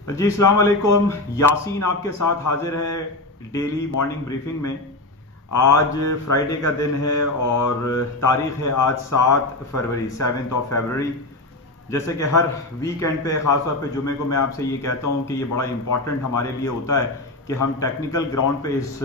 जी अस्सलाम वालेकुम। यासीन आपके साथ हाजिर है डेली मॉर्निंग ब्रीफिंग में। आज फ्राइडे का दिन है और तारीख है आज 7 फरवरी 7 जैसे कि हर वीकेंड पे ख़ासतौर पे जुमे को मैं आपसे ये कहता हूँ कि ये बड़ा इंपॉर्टेंट हमारे लिए होता है कि हम टेक्निकल ग्राउंड पे इस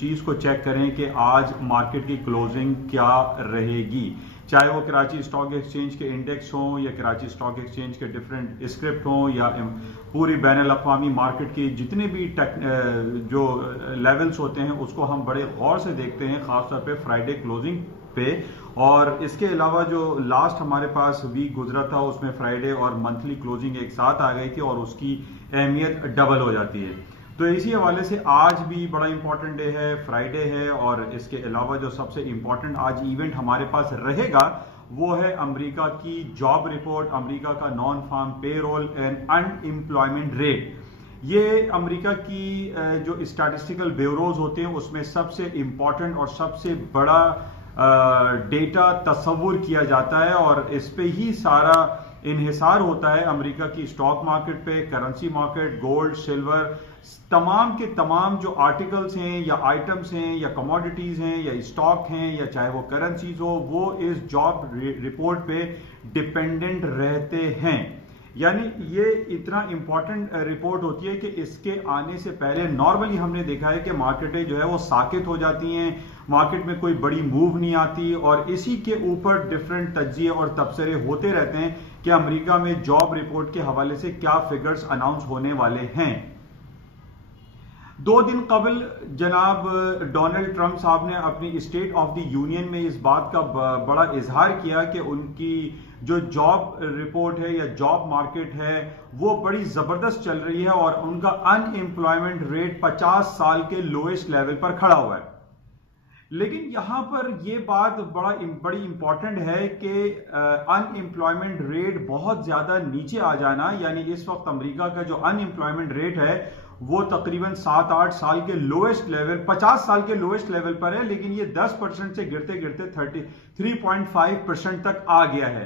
चीज़ को चेक करें कि आज मार्केट की क्लोजिंग क्या रहेगी, चाहे वो कराची स्टॉक एक्सचेंज के इंडेक्स हों या कराची स्टॉक एक्सचेंज के डिफरेंट स्क्रिप्ट हों या पूरी बैनुल अक़वामी मार्केट की जितने भी जो लेवल्स होते हैं उसको हम बड़े गौर से देखते हैं, ख़ासतौर पे फ्राइडे क्लोजिंग पे। और इसके अलावा जो लास्ट हमारे पास वीक गुजरा था उसमें फ्राइडे और मंथली क्लोजिंग एक साथ आ गई थी और उसकी अहमियत डबल हो जाती है। तो इसी हवाले से आज भी बड़ा इंपॉर्टेंट डे है, फ्राइडे है। और इसके अलावा जो सबसे इंपॉर्टेंट आज इवेंट हमारे पास रहेगा वो है अमेरिका की जॉब रिपोर्ट, अमेरिका का non farm payroll and unemployment rate. ये अमेरिका की जो स्टैटिस्टिकल ब्यूरोज होते हैं उसमें सबसे इंपॉर्टेंट और सबसे बड़ा डेटा तस्वुर किया जाता है और इस पे ही सारा इन्हिसार होता है अमेरिका की स्टॉक मार्केट पे, करेंसी मार्केट, गोल्ड, सिल्वर, तमाम के तमाम जो आर्टिकल्स हैं या आइटम्स हैं या कमोडिटीज हैं या स्टॉक हैं या चाहे वो करेंसीज हो, वो इस जॉब रिपोर्ट पे डिपेंडेंट रहते हैं। यानी ये इतना इंपॉर्टेंट रिपोर्ट होती है कि इसके आने से पहले नॉर्मली हमने देखा है कि मार्केटें जो है वो साकित हो जाती हैं, मार्केट में कोई बड़ी मूव नहीं आती और इसी के ऊपर डिफरेंट तज्जिए और तबसरे होते रहते हैं कि अमेरिका में जॉब रिपोर्ट के हवाले से क्या फिगर्स अनाउंस होने वाले हैं। 2 दिन कबल जनाब डोनाल्ड ट्रंप साहब ने अपनी स्टेट ऑफ द यूनियन में इस बात का बड़ा इजहार किया कि उनकी जो जॉब रिपोर्ट है या जॉब मार्केट है वो बड़ी जबरदस्त चल रही है और उनका अनएम्प्लॉयमेंट रेट 50 साल के लोएस्ट लेवल पर खड़ा हुआ है। लेकिन यहां पर यह बात बड़ी इंपॉर्टेंट है कि अनएम्प्लॉयमेंट रेट बहुत ज्यादा नीचे आ जाना, यानी इस वक्त अमेरिका का जो अनएम्प्लॉयमेंट रेट है वो तकरीबन 7-8 साल के लोएस्ट लेवल, 50 साल के लोएस्ट लेवल पर है, लेकिन ये 10% से गिरते गिरते 33.5% तक आ गया है।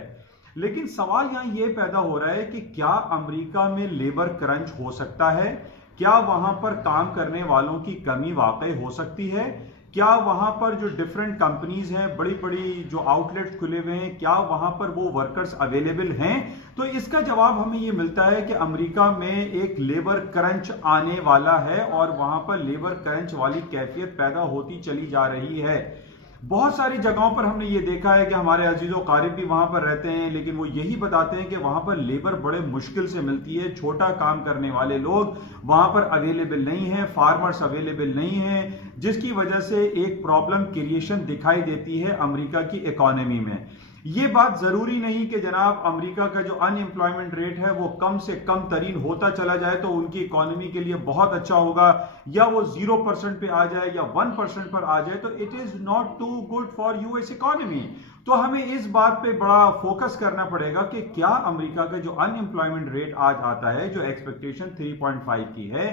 लेकिन सवाल यहां यह पैदा हो रहा है कि क्या अमेरिका में लेबर क्रंच हो सकता है? क्या वहां पर काम करने वालों की कमी वाकई हो सकती है? क्या वहां पर जो डिफरेंट कंपनीज हैं, बड़ी बड़ी जो आउटलेट्स खुले हुए हैं, क्या वहां पर वो वर्कर्स अवेलेबल हैं? तो इसका जवाब हमें ये मिलता है कि अमेरिका में एक लेबर क्रंच आने वाला है और वहां पर लेबर क्रंच वाली कैफियत पैदा होती चली जा रही है। बहुत सारी जगहों पर हमने ये देखा है कि हमारे अजीजों कारिब भी वहां पर रहते हैं, लेकिन वो यही बताते हैं कि वहां पर लेबर बड़े मुश्किल से मिलती है, छोटा काम करने वाले लोग वहां पर अवेलेबल नहीं है, फार्मर्स अवेलेबल नहीं है, जिसकी वजह से एक प्रॉब्लम क्रिएशन दिखाई देती है अमेरिका की इकोनॉमी में। ये बात जरूरी नहीं कि जनाब अमेरिका का जो अनएम्प्लॉयमेंट रेट है वो कम से कम तरीन होता चला जाए तो उनकी इकोनॉमी के लिए बहुत अच्छा होगा, या वो 0% पे आ जाए या 1% पर आ जाए तो it is not too good for US economy. तो हमें इस बात पे बड़ा फोकस करना पड़ेगा कि क्या अमेरिका का जो अनएम्प्लॉयमेंट रेट आज आता है, जो एक्सपेक्टेशन 3.5 की है,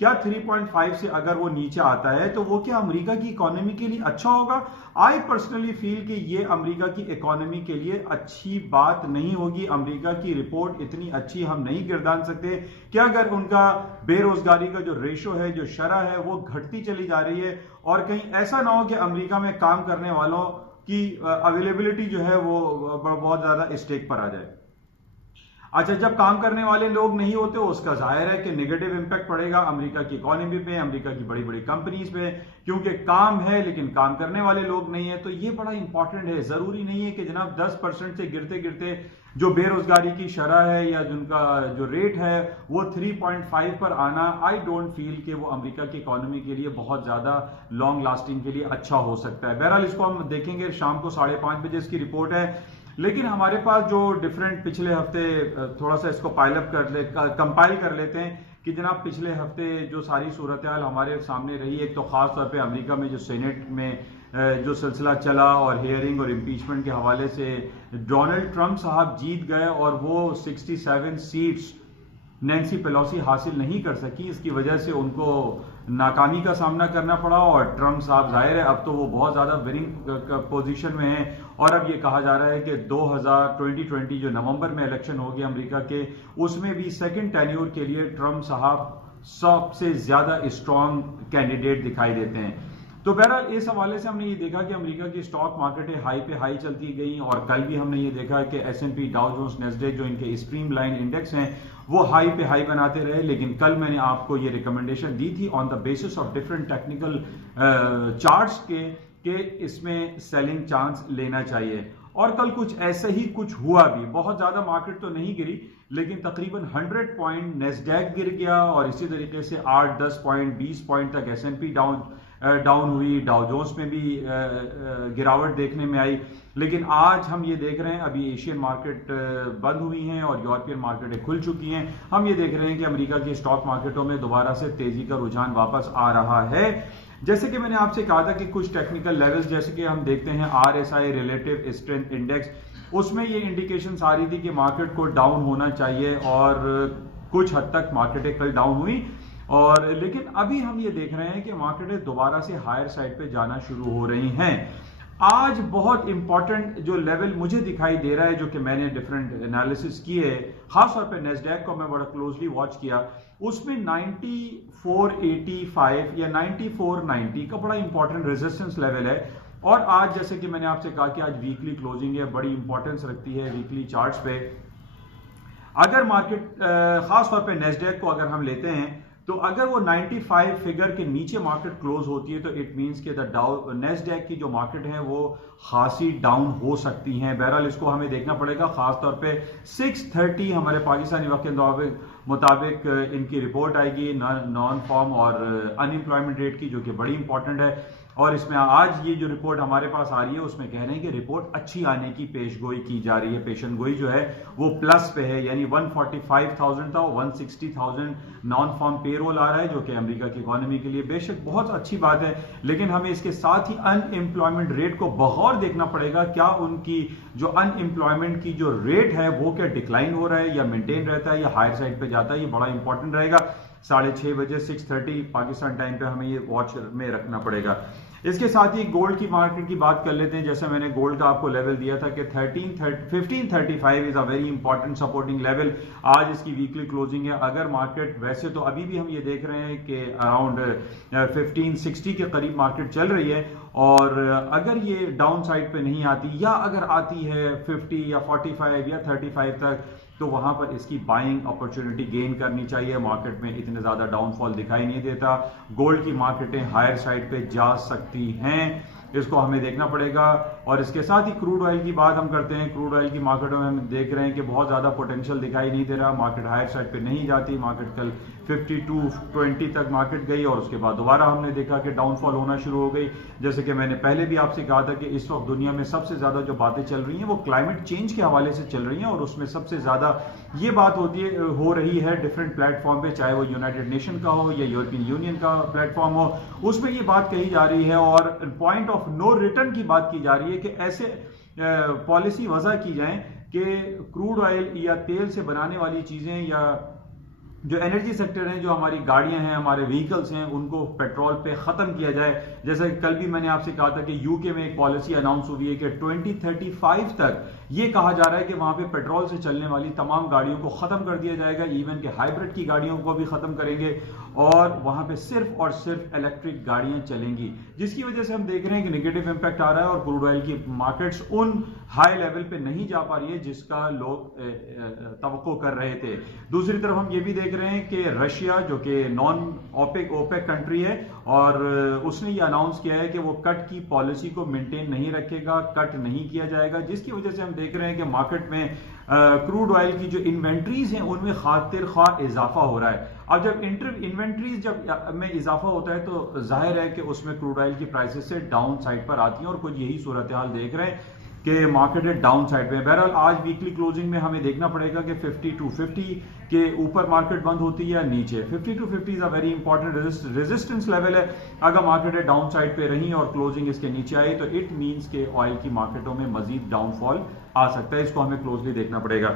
क्या 3.5 से अगर वो नीचे आता है तो वो क्या अमेरिका की इकोनॉमी के लिए अच्छा होगा? आई पर्सनली फील कि ये अमेरिका की इकोनॉमी के लिए अच्छी बात नहीं होगी। अमेरिका की रिपोर्ट इतनी अच्छी हम नहीं गिरदान सकते कि अगर उनका बेरोजगारी का जो रेशो है, जो शरह है, वो घटती चली जा रही है और कहीं ऐसा ना हो कि अमेरिका में काम करने वालों की अवेलेबिलिटी जो है वो बहुत ज्यादा स्टेक पर आ जाए। अच्छा, जब काम करने वाले लोग नहीं होते उसका जाहिर है कि नेगेटिव इंपैक्ट पड़ेगा अमेरिका की इकोनॉमी पे, अमेरिका की बड़ी बड़ी कंपनीज पे, क्योंकि काम है लेकिन काम करने वाले लोग नहीं है। तो ये बड़ा इंपॉर्टेंट है। जरूरी नहीं है कि जनाब 10% से गिरते गिरते जो बेरोजगारी की शरह है या जिनका जो रेट है वो 3.5 पर आना, आई डोंट फील कि वो अमेरिका की इकोनॉमी के लिए बहुत ज्यादा लॉन्ग लास्टिंग के लिए अच्छा हो सकता है। बहरहाल इसको हम देखेंगे, शाम को 5:30 बजे इसकी रिपोर्ट है। लेकिन हमारे पास जो डिफरेंट पिछले हफ्ते थोड़ा सा इसको कंपाइल कर लेते हैं कि जनाब पिछले हफ्ते जो सारी सूरत हाल हमारे सामने रही। एक तो खास तौर पे अमेरिका में जो सेनेट में जो सिलसिला चला और हेयरिंग और इम्पीचमेंट के हवाले से डोनाल्ड ट्रंप साहब जीत गए और वो 67 सीट्स नैन्सी पेलोसी हासिल नहीं कर सकी। इसकी वजह से उनको नाकामी का सामना करना पड़ा और ट्रंप साहब जाहिर है अब तो वो बहुत ज्यादा विनिंग पोजीशन में हैं और अब ये कहा जा रहा है कि 2020 जो नवंबर में इलेक्शन होगी अमेरिका के, उसमें भी सेकंड टेन्योर के लिए ट्रंप साहब सबसे ज्यादा स्ट्रांग कैंडिडेट दिखाई देते हैं। तो बहरहाल इस हवाले से हमने ये देखा कि अमेरिका की स्टॉक मार्केटें हाई पे हाई चलती गई, और कल भी हमने ये देखा कि S&P, डाउ जोन्स, नेस्डेक जो इनके स्ट्रीम लाइन इंडेक्स हैं वो हाई पे हाई बनाते रहे। लेकिन कल मैंने आपको ये रिकमेंडेशन दी थी on the basis of different technical charts के इसमें सेलिंग चांस लेना चाहिए, और कल कुछ ऐसे ही कुछ हुआ भी। बहुत ज्यादा मार्केट तो नहीं गिरी, लेकिन तकरीबन 100 पॉइंट नेस्डेक गिर गया, और इसी तरीके से 8-10 पॉइंट 20 पॉइंट तक S&P डाउन हुई। डाउ जोन्स में भी गिरावट देखने में आई। लेकिन आज हम ये देख रहे हैं, अभी एशियन मार्केट बंद हुई हैं और यूरोपियन मार्केटें खुल चुकी हैं। हम ये देख रहे हैं कि अमेरिका की स्टॉक मार्केटों में दोबारा से तेजी का रुझान वापस आ रहा है। जैसे कि मैंने आपसे कहा था कि कुछ टेक्निकल लेवल्स, जैसे कि हम देखते हैं RSI रिलेटिव स्ट्रेंथ इंडेक्स, उसमें ये इंडिकेशंस आ रही थी कि मार्केट को डाउन होना चाहिए, और कुछ हद तक मार्केटें कल डाउन हुई। और लेकिन अभी हम ये देख रहे हैं कि मार्केटें दोबारा से हायर साइड पे जाना शुरू हो रही हैं। आज बहुत इंपॉर्टेंट जो लेवल मुझे दिखाई दे रहा है, जो कि मैंने डिफरेंट एनालिसिस किए, खासतौर पे नेस्डेक को मैं बड़ा क्लोजली वॉच किया, उसमें 9485 या 9490 का बड़ा इंपॉर्टेंट रेजिस्टेंस लेवल है। और आज जैसे कि मैंने आपसे कहा कि आज वीकली क्लोजिंग है, बड़ी इंपॉर्टेंस रखती है वीकली चार्ट्स पे। अगर मार्केट खासतौर पे नेस्डेक को अगर हम लेते हैं, तो अगर वो 95 फिगर के नीचे मार्केट क्लोज होती है, तो इट मींस कि द डाउ नेस्डेक की जो मार्केट है वो खासी डाउन हो सकती हैं। बहरहाल इसको हमें देखना पड़ेगा। खासतौर पे 6:30 हमारे पाकिस्तानी वक्त के मुताबिक इनकी रिपोर्ट आएगी नॉन फॉर्म और अनएम्प्लॉयमेंट रेट की, जो कि बड़ी इंपॉर्टेंट है। और इसमें आज ये जो रिपोर्ट हमारे पास आ रही है, उसमें कह रहे हैं कि रिपोर्ट अच्छी आने की पेशगोई की जा रही है। पेशन गोई जो है वो प्लस पे है, यानी 145,000 था, 160,000 नॉन फॉर्म पेरोल आ रहा है, जो कि अमेरिका की इकोनॉमी के लिए बेशक बहुत अच्छी बात है। लेकिन हमें इसके साथ ही अनएम्प्लॉयमेंट रेट को बगौर देखना पड़ेगा। क्या उनकी जो अनएम्प्लॉयमेंट की जो रेट है वो क्या डिक्लाइन हो रहा है या मेंटेन रहता है या हायर साइड पे जाता है, ये बड़ा इंपॉर्टेंट रहेगा। 6:30 बजे 6:30 पाकिस्तान टाइम पे हमें ये वॉच में रखना पड़ेगा। इसके साथ ही गोल्ड की मार्केट की बात कर लेते हैं। जैसे मैंने गोल्ड का आपको लेवल दिया था कि 1535 is a very important supporting level. आज इसकी वीकली क्लोजिंग है। अगर मार्केट, वैसे तो अभी भी हम ये देख रहे हैं कि अराउंड 1560 के करीब मार्केट चल रही है, और अगर ये डाउन साइड पे नहीं आती, या अगर आती है 50 या 45 या 35 तक, तो वहां पर इसकी बाइंग अपॉर्चुनिटी गेन करनी चाहिए। मार्केट में इतने ज्यादा डाउनफॉल दिखाई नहीं देता। गोल्ड की मार्केटें हायर साइड पे जा सकती हैं, इसको हमें देखना पड़ेगा। और इसके साथ ही क्रूड ऑयल की बात हम करते हैं। क्रूड ऑयल की मार्केटों में हम देख रहे हैं कि बहुत ज्यादा पोटेंशियल दिखाई नहीं दे रहा। मार्केट हायर साइड पे नहीं जाती। मार्केट कल 52.20 तक मार्केट गई, और उसके बाद दोबारा हमने देखा कि डाउनफॉल होना शुरू हो गई। जैसे कि मैंने पहले भी आपसे कहा था कि इस वक्त दुनिया में सबसे ज्यादा जो बातें चल रही हैं वो क्लाइमेट चेंज के हवाले से चल रही हैं, और उसमें सबसे ज्यादा ये बात हो रही है डिफरेंट प्लेटफॉर्म पे, चाहे वो यूनाइटेड नेशन का हो या यूरोपियन यूनियन का प्लेटफॉर्म हो, उसमें ये बात कही जा रही है। और पॉइंट ऑफ नो रिटर्न की बात की जा रही है कि ऐसे पॉलिसी वजह की जाए कि क्रूड ऑयल या तेल से बनाने वाली चीजें, या जो एनर्जी सेक्टर हैं, जो हमारी गाड़ियां हैं, हमारे व्हीकल्स हैं, उनको पेट्रोल पे खत्म किया जाए। जैसा कि कल भी मैंने आपसे कहा था कि यूके में एक पॉलिसी अनाउंस हुई है कि 2035 तक ये कहा जा रहा है कि वहां पे पेट्रोल से चलने वाली तमाम गाड़ियों को खत्म कर दिया जाएगा, इवन के हाइब्रिड की गाड़ियों को भी खत्म करेंगे, और वहां पे सिर्फ और सिर्फ इलेक्ट्रिक गाड़ियां चलेंगी, जिसकी वजह से हम देख रहे हैं कि नेगेटिव इंपैक्ट आ रहा है, और क्रूड ऑयल की मार्केट्स उन हाई लेवल पे नहीं जा पा रही है जिसका लोग तवक्को कर रहे थे। दूसरी तरफ हम ये भी देख रहे हैं कि रशिया, जो कि नॉन ओपेक कंट्री है, और उसने ये अनाउंस किया है कि वो कट की पॉलिसी को मेंटेन नहीं रखेगा, कट नहीं किया जाएगा, जिसकी वजह से हम देख रहे हैं कि मार्केट में क्रूड ऑयल की जो इन्वेंट्रीज हैं उनमें खातिर खा इजाफा हो रहा है। अब जब इन्वेंट्रीज जब में इजाफा होता है, तो जाहिर है कि उसमें क्रूड ऑयल की प्राइसेस से डाउन साइड पर आती हैं, और कुछ यही सूरत हाल देख रहे हैं कि मार्केट है डाउन साइड पे। बहरहाल आज वीकली क्लोजिंग में हमें देखना पड़ेगा कि 5250 के ऊपर मार्केट बंद होती है या नीचे। 5250 is a very important resistance level है। अगर मार्केट है डाउन साइड पे रही और क्लोजिंग इसके नीचे आई, तो इट मींस के ऑयल की मार्केटों में मजीद डाउनफॉल आ सकता है। इसको हमें क्लोजली देखना पड़ेगा।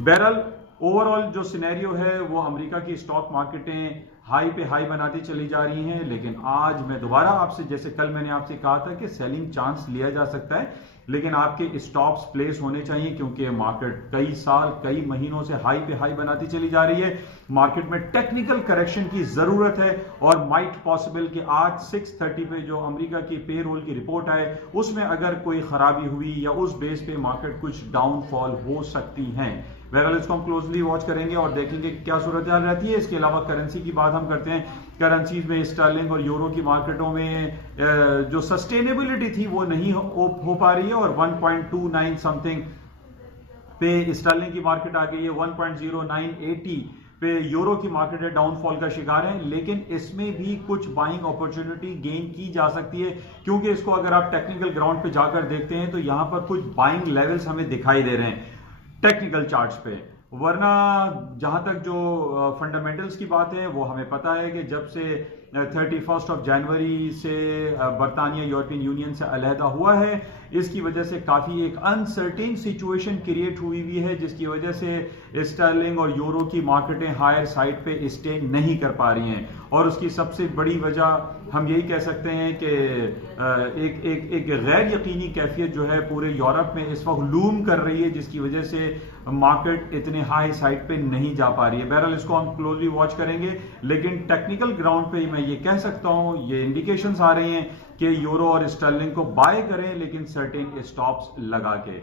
बहरहाल ओवरऑल जो सिनेरियो है वो अमेरिका की स्टॉक मार्केटें हाई पे हाई बनाती चली जा रही हैं, लेकिन आज मैं दोबारा आपसे, जैसे कल मैंने आपसे कहा था कि सेलिंग चांस लिया जा सकता है, लेकिन आपके स्टॉप्स प्लेस होने चाहिए क्योंकि मार्केट कई साल कई महीनों से हाई पे हाई बनाती चली जा रही है। मार्केट में टेक्निकल करेक्शन की जरूरत है और माइट पॉसिबल कि आज 6:30 पे जो अमेरिका की पे रोल की रिपोर्ट आए उसमें अगर कोई खराबी हुई या उस बेस पे मार्केट कुछ डाउनफॉल हो सकती है। बहरहाल इसको हम क्लोजली वॉच करेंगे और देखेंगे क्या सूरत हाल रहती है। इसके अलावा करेंसी की बात हम करते हैं। करेंसीज में स्टर्लिंग और यूरो की मार्केटों में जो सस्टेनेबिलिटी थी वो नहीं हो पा रही है और 1.29 समथिंग पे स्टर्लिंग की मार्केट आ गई है। 1.0980 पे यूरो की मार्केट है डाउनफॉल का शिकार है, लेकिन इसमें भी कुछ बाइंग अपॉर्चुनिटी गेन की जा सकती है क्योंकि इसको अगर आप टेक्निकल ग्राउंड पे जाकर देखते हैं तो यहां पर कुछ बाइंग लेवल्स हमें दिखाई दे रहे हैं टेक्निकल चार्ट्स पे। वरना जहां तक जो फंडामेंटल्स की बात है वो हमें पता है कि जब से 31 जनवरी से बरतानिया यूरोपियन यूनियन से अलहदा हुआ है, इसकी वजह से काफी एक अनसर्टेन सिचुएशन क्रिएट हुई है जिसकी वजह से स्टर्लिंग और यूरो की मार्केटें हायर साइड पे स्टे नहीं कर पा रही हैं और उसकी सबसे बड़ी वजह हम यही कह सकते हैं कि एक गैर यकीनी कैफियत जो है पूरे यूरोप में इस वक्त लूम कर रही है जिसकी वजह से मार्केट इतने हाई साइड पे नहीं जा पा रही है। बहरहाल इसको हम क्लोजली वॉच करेंगे, लेकिन टेक्निकल ग्राउंड पे मैं ये कह सकता हूं ये इंडिकेशंस आ रही हैं कि यूरो और स्टर्लिंग को बाय करें लेकिन सर्टेन स्टॉप्स लगा के।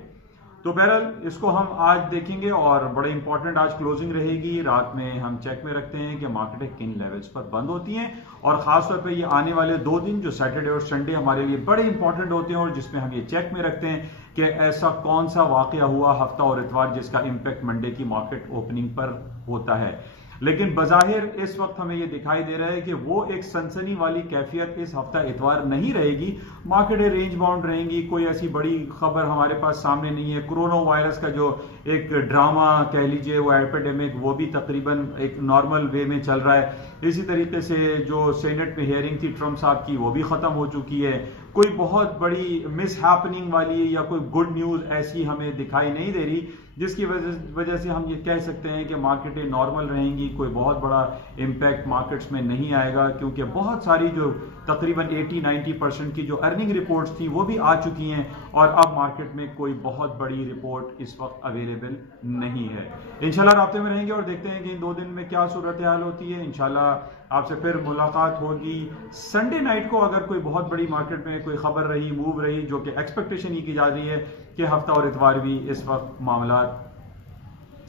तो बहरहाल इसको हम आज देखेंगे और बड़े इंपॉर्टेंट आज क्लोजिंग रहेगी। रात में हम चेक में रखते हैं कि मार्केटें किन लेवल्स पर बंद होती हैं और खासतौर पे ये आने वाले 2 दिन जो सैटरडे और संडे हमारे लिए बड़े इंपॉर्टेंट होते हैं और जिसमें हम ये चेक में रखते हैं कि ऐसा कौन सा वाकया हुआ हफ्ता और इतवार जिसका इंपैक्ट मंडे की मार्केट ओपनिंग पर होता है। लेकिन बजाहिर इस वक्त हमें यह दिखाई दे रहा है कि वो एक सनसनी वाली कैफियत इस हफ्ता इतवार नहीं रहेगी। मार्केटें रेंज बाउंड रहेंगी, कोई ऐसी बड़ी खबर हमारे पास सामने नहीं है। कोरोना वायरस का जो एक ड्रामा कह लीजिए वो एपिडेमिक वो भी तकरीबन एक नॉर्मल वे में चल रहा है। इसी तरीके से जो सेनेट में हियरिंग थी ट्रंप साहब की वो भी खत्म हो चुकी है। कोई बहुत बड़ी मिस हैपनिंग वाली या कोई गुड न्यूज ऐसी हमें दिखाई नहीं दे रही जिसकी वजह से हम ये कह सकते हैं कि मार्केटें नॉर्मल रहेंगी। कोई बहुत बड़ा इंपैक्ट मार्केट्स में नहीं आएगा क्योंकि बहुत सारी जो तकरीबन 80-90% की जो अर्निंग रिपोर्ट्स थी वो भी आ चुकी हैं और अब मार्केट में कोई बहुत बड़ी रिपोर्ट इस वक्त अवेलेबल नहीं है। इंशाल्लाह राब्ते में रहेंगे और देखते हैं कि इन 2 दिन में क्या सूरत हाल होती है। इंशाल्लाह आपसे फिर मुलाकात होगी संडे नाइट को। अगर कोई बहुत बड़ी मार्केट में कोई खबर रही मूव रही जो कि एक्सपेक्टेशन ही की जा रही है कि हफ्ता और इतवार भी इस वक्त मामला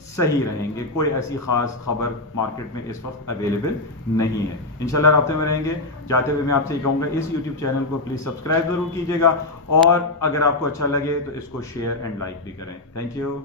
सही रहेंगे, कोई ऐसी खास खबर मार्केट में इस वक्त अवेलेबल नहीं है। इंशाल्लाह राब्ते में रहेंगे। जाते हुए मैं आपसे कहूंगा इस YouTube चैनल को प्लीज सब्सक्राइब जरूर कीजिएगा और अगर आपको अच्छा लगे तो इसको शेयर एंड लाइक भी करें। Thank you.